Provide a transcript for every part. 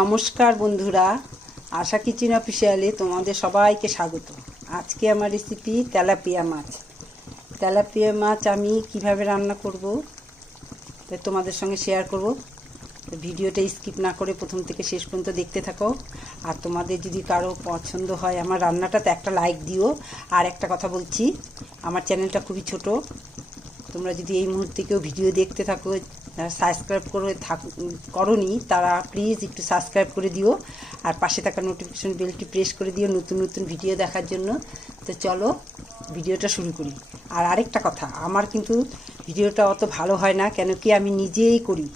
নমস্কার বন্ধুরা, আশা কিচেন অফিসিয়ালে তোমাদের সবাইকে স্বাগত। আজকে আমার রেসিপি তেলাপিয়া মাছ। তেলাপিয়া মাছ আমি কিভাবে রান্না করব তাই তোমাদের সঙ্গে শেয়ার করব। ভিডিওটা স্কিপ না করে প্রথম থেকে শেষ পর্যন্ত দেখতে থাকো। আর তোমাদের যদি কারো পছন্দ হয় আমার রান্নাটাতে একটা লাইক দিও। আর একটা কথা বলছি, আমার চ্যানেলটা খুবই ছোট, তোমরা যদি এই মুহূর্তে কেউ ভিডিও দেখতে থাকো, যারা সাবস্ক্রাইব করোনি তারা প্লিজ একটু সাবস্ক্রাইব করে দিও। আর পাশে থাকা নোটিফিকেশন বেলটি প্রেস করে দিও নতুন নতুন ভিডিও দেখার জন্য। তো চলো ভিডিওটা শুরু করি। আর আরেকটা কথা, আমার কিন্তু ভিডিওটা অত ভালো হয় না, কেন কি আমি নিজেই করি,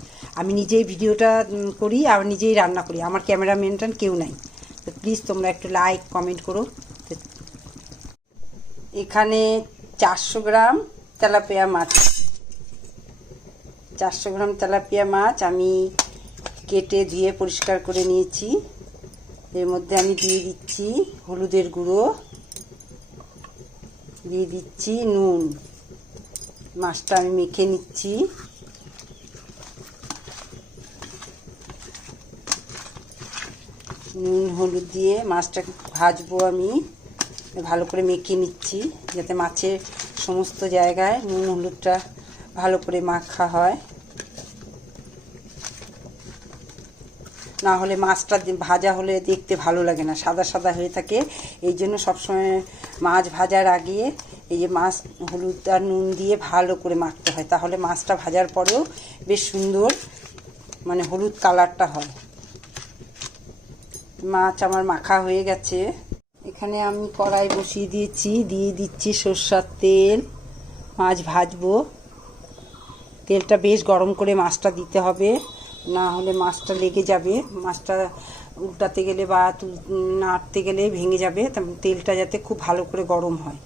আমি নিজেই ভিডিওটা করি আর নিজেই রান্না করি, আমার ক্যামেরাম্যান কেউ নাই। তো প্লিজ তোমরা একটু লাইক কমেন্ট করো। এখানে 400 গ্রাম তেলাপিয়া মাছ, 400 গ্রাম তেলাপিয়া মাছ আমি কেটে ধুয়ে পরিষ্কার করে নিয়েছি। এর মধ্যে আমি দিয়ে দিচ্ছি হলুদের গুঁড়ো, দিয়ে দিচ্ছি নুন। মাছটা আমি মেখে নিচ্ছি। নুন হলুদ দিয়ে মাছটা ভাজবো, আমি ভালো করে মেখে নিচ্ছি যাতে মাছের সমস্ত জায়গায় নুন হলুদটা ভালো করে মাখা হয়, না হলে মাছটা ভাজা হলে দেখতে ভালো লাগে না, সাদা সাদা হয়ে থাকে। এই জন্য সবসময় মাছ ভাজার আগে এই যে মাছ হলুদ আর নুন দিয়ে ভালো করে মাখতে হয়, তাহলে মাছটা ভাজার পরেও বেশ সুন্দর মানে হলুদ কালারটা হয়। মাছ আমার মাখা হয়ে গেছে। এখানে আমি কড়াই বসিয়ে দিয়েছি, দিয়ে দিচ্ছি সরষের তেল। মাছ ভাজবো, তেলটা বেশ গরম করে মাছটা দিতে হবে, না হলে মাছটা লেগে যাবে, মাছটা উল্টাতে গেলে বা নাড়তে গেলে ভেঙে যাবে। তেলটা যাতে খুব ভালো করে গরম হয়।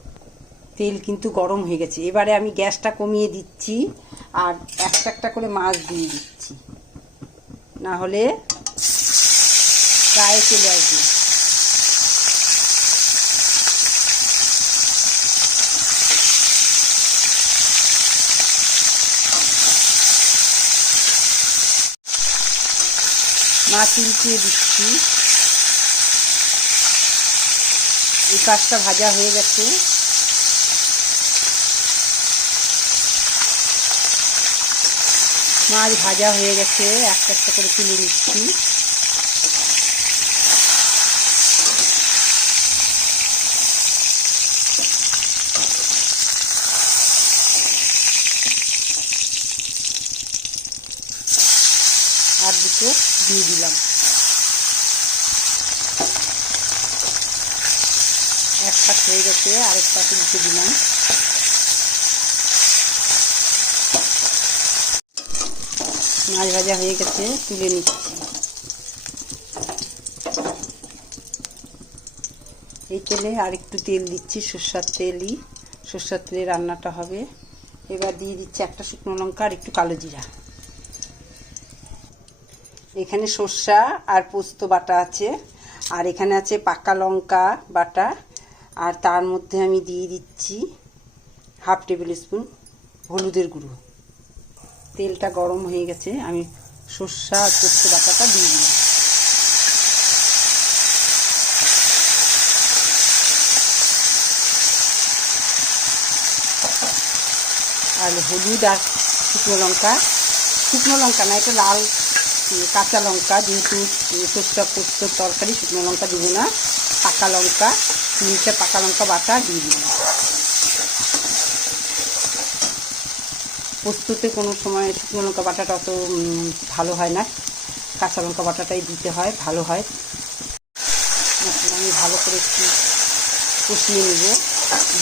তেল কিন্তু গরম হয়ে গেছে, এবারে আমি গ্যাসটা কমিয়ে দিচ্ছি আর একটা একটা করে মাছ দিয়ে দিচ্ছি, না হলে গায়ে চলে আসবে। মাছ উল্টিয়ে দিচ্ছি। এই কাজটা ভাজা হয়ে গেছে। মাছ ভাজা হয়ে গেছে, একটা একটা করে তুলে নিচ্ছি। আর দুটো দিয়ে দিলাম, এক পাশ হয়ে গেছে, আরেক পাশে দিতে দিলাম। মাছ ভাজা হয়ে গেছে, তুলে নিচ্ছি। এই তেলে আর একটু তেল দিচ্ছি, সরষের তেলই, সরষের তেলে রান্নাটা হবে। এবার দিয়ে দিচ্ছি একটা শুকনো লঙ্কা আর একটু কালো জিরা। এখানে সর্ষা আর পোস্ত বাটা আছে, আর এখানে আছে পাকা লঙ্কা বাটা, আর তার মধ্যে আমি দিয়ে দিচ্ছি 1/2 টেবিল স্পুন হলুদের গুঁড়ো। তেলটা গরম হয়ে গেছে, আমি সর্ষা আর পোস্ত বাটাটা দিয়ে দিলাম। আর হলুদ আর শুকনো লঙ্কা না, এটা লাল কাঁচা লঙ্কা, যেহেতু সর্ষা পোস্তর তরকারি শুকনো লঙ্কা দেবো না, পাকা লঙ্কা, 3টে পাকা লঙ্কা বাটা দিয়ে দিলাম। পোস্ততে কোনো সময় শুকনো লঙ্কা বাটাটা অত ভালো হয় না, কাঁচা লঙ্কা বাটাটাই দিতে হয়, ভালো হয়। আমি ভালো করে একটু কষিয়ে নেব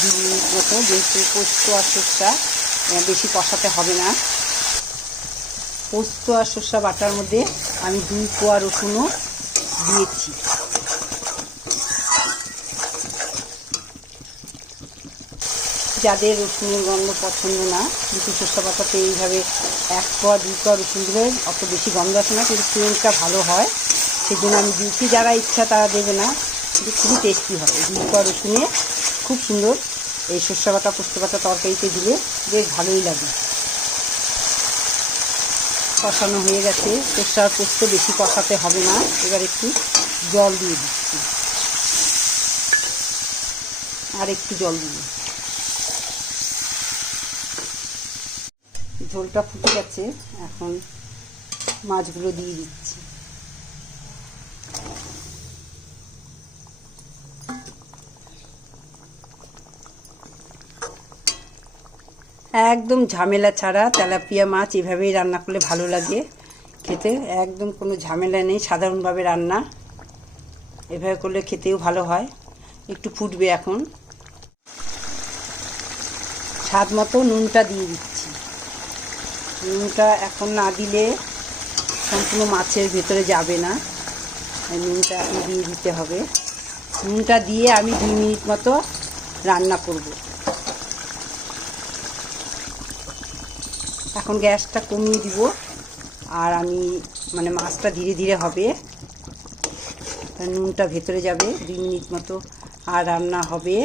2 মিনিট মতো, যেহেতু পোস্ত আর সর্ষা বেশি কষাতে হবে না। পোস্ত আর সর্ষা বাটার মধ্যে আমি 2 কোয়া রসুনও দিয়েছি। যাদের রসুনের গন্ধ পছন্দ না, কিন্তু সর্ষা বাটাতে এইভাবে 1 কোয়া 2 কোয়া রসুন দিলে অত বেশি গন্ধ আসে না, কিন্তু সেন্টটা ভালো হয়, সেই জন্য আমি দিয়েছি। যারা ইচ্ছা তারা দেবে না, কিন্তু খুবই টেস্টি হয়। 2 কোয়া রসুনে খুব সুন্দর এই সর্ষা বাটা পোস্ত বাটা তরকারিতে দিলে বেশ ভালোই লাগে। কষানো হয়ে গেছে। সর্ষার পোস্ত বেশি কষাতে হবে না। এবার একটু জল দিয়ে দিচ্ছি, আর একটু জল দিয়ে। ঝোলটা ফুটে গেছে, এখন মাছগুলো দিয়ে দিচ্ছি। একদম ঝামেলা ছাড়া তেলাপিয়া মাছ এভাবেই রান্না করলে ভালো লাগে খেতে। একদম কোনো ঝামেলা নেই, সাধারণভাবে রান্না। এভাবে করলে খেতেও ভালো হয়। একটু ফুটবে এখন। স্বাদ মতো নুনটা দিয়ে দিচ্ছি। নুনটা এখন না দিলে সম্পূর্ণ মাছের ভেতরে যাবে না, নুনটা এখন দিয়ে দিতে হবে। নুনটা দিয়ে আমি 2 মিনিট মতো রান্না করব। এখন গ্যাসটা কমিয়ে দিব, আর আমি মাছটা ধীরে ধীরে হবে, নুনটা ভেতরে যাবে। 2 মিনিট মতো আর রান্না হবে।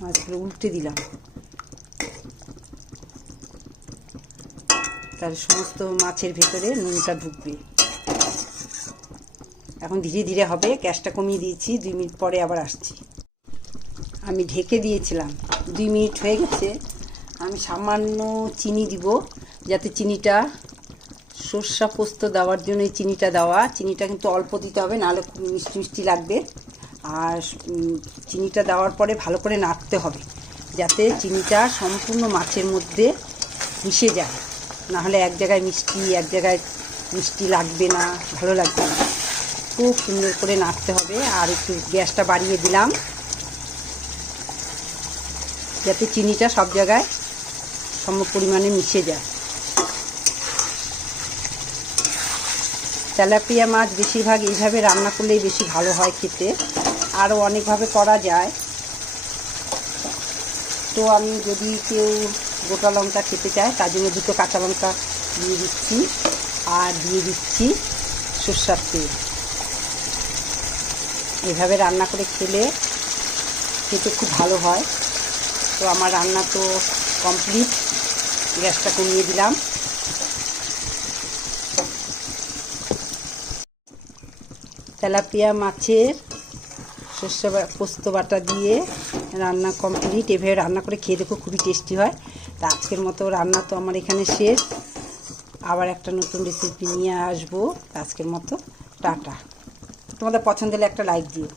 মাছগুলো উল্টে দিলাম, তার সমস্ত মাছের ভেতরে নুনটা ঢুকবে। এখন ধীরে ধীরে হবে, গ্যাসটা কমিয়ে দিয়েছি। 2 মিনিট পরে আবার আসছি। আমি ঢেকে দিয়েছিলাম, 2 মিনিট হয়ে গেছে। আমি সামান্য চিনি দিব, যাতে চিনিটা, সর্ষা পোস্ত দেওয়ার জন্য এই চিনিটা দেওয়া। চিনিটা কিন্তু অল্প দিতে হবে, নাহলে খুব মিষ্টি মিষ্টি লাগবে। আর চিনিটা দেওয়ার পরে ভালো করে নাড়তে হবে, যাতে চিনিটা সম্পূর্ণ মাছের মধ্যে মিশে যায়। নাহলে এক জায়গায় মিষ্টি, এক জায়গায় মিষ্টি লাগবে না, ভালো লাগবে না। খুব সুন্দর করে নাড়তে হবে। আর একটু গ্যাসটা বাড়িয়ে দিলাম, যাতে চিনিটা সব জায়গায় সম পরিমাণে মিশে যায়। তেলাপিয়া মাছ বেশিরভাগ এইভাবে রান্না করলেই বেশি ভালো হয় খেতে। আরও অনেকভাবে করা যায়। তো আমি যদি কেউ গোটা লঙ্কা খেতে চায়, তার জন্য 2টো কাঁচা লঙ্কা দিয়ে দিচ্ছি, আর দিয়ে দিচ্ছি সরষের তেল। এভাবে রান্না করে খেলে খেতে খুব ভালো হয়। তো আমার রান্না তো কমপ্লিট, গ্যাসটা কমিয়ে দিলাম। তেলাপিয়া মাছের সর্ষে পোস্ত বাটা দিয়ে রান্না কমপ্লিট। এভাবে রান্না করে খেয়ে দেখো, খুবই টেস্টি হয়। তা আজকের মতো রান্না তো আমার এখানে শেষ। আবার একটা নতুন রেসিপি নিয়ে আসবো। আজকের মতো টাটা। তোমাদের পছন্দ হলে একটা লাইক দিও।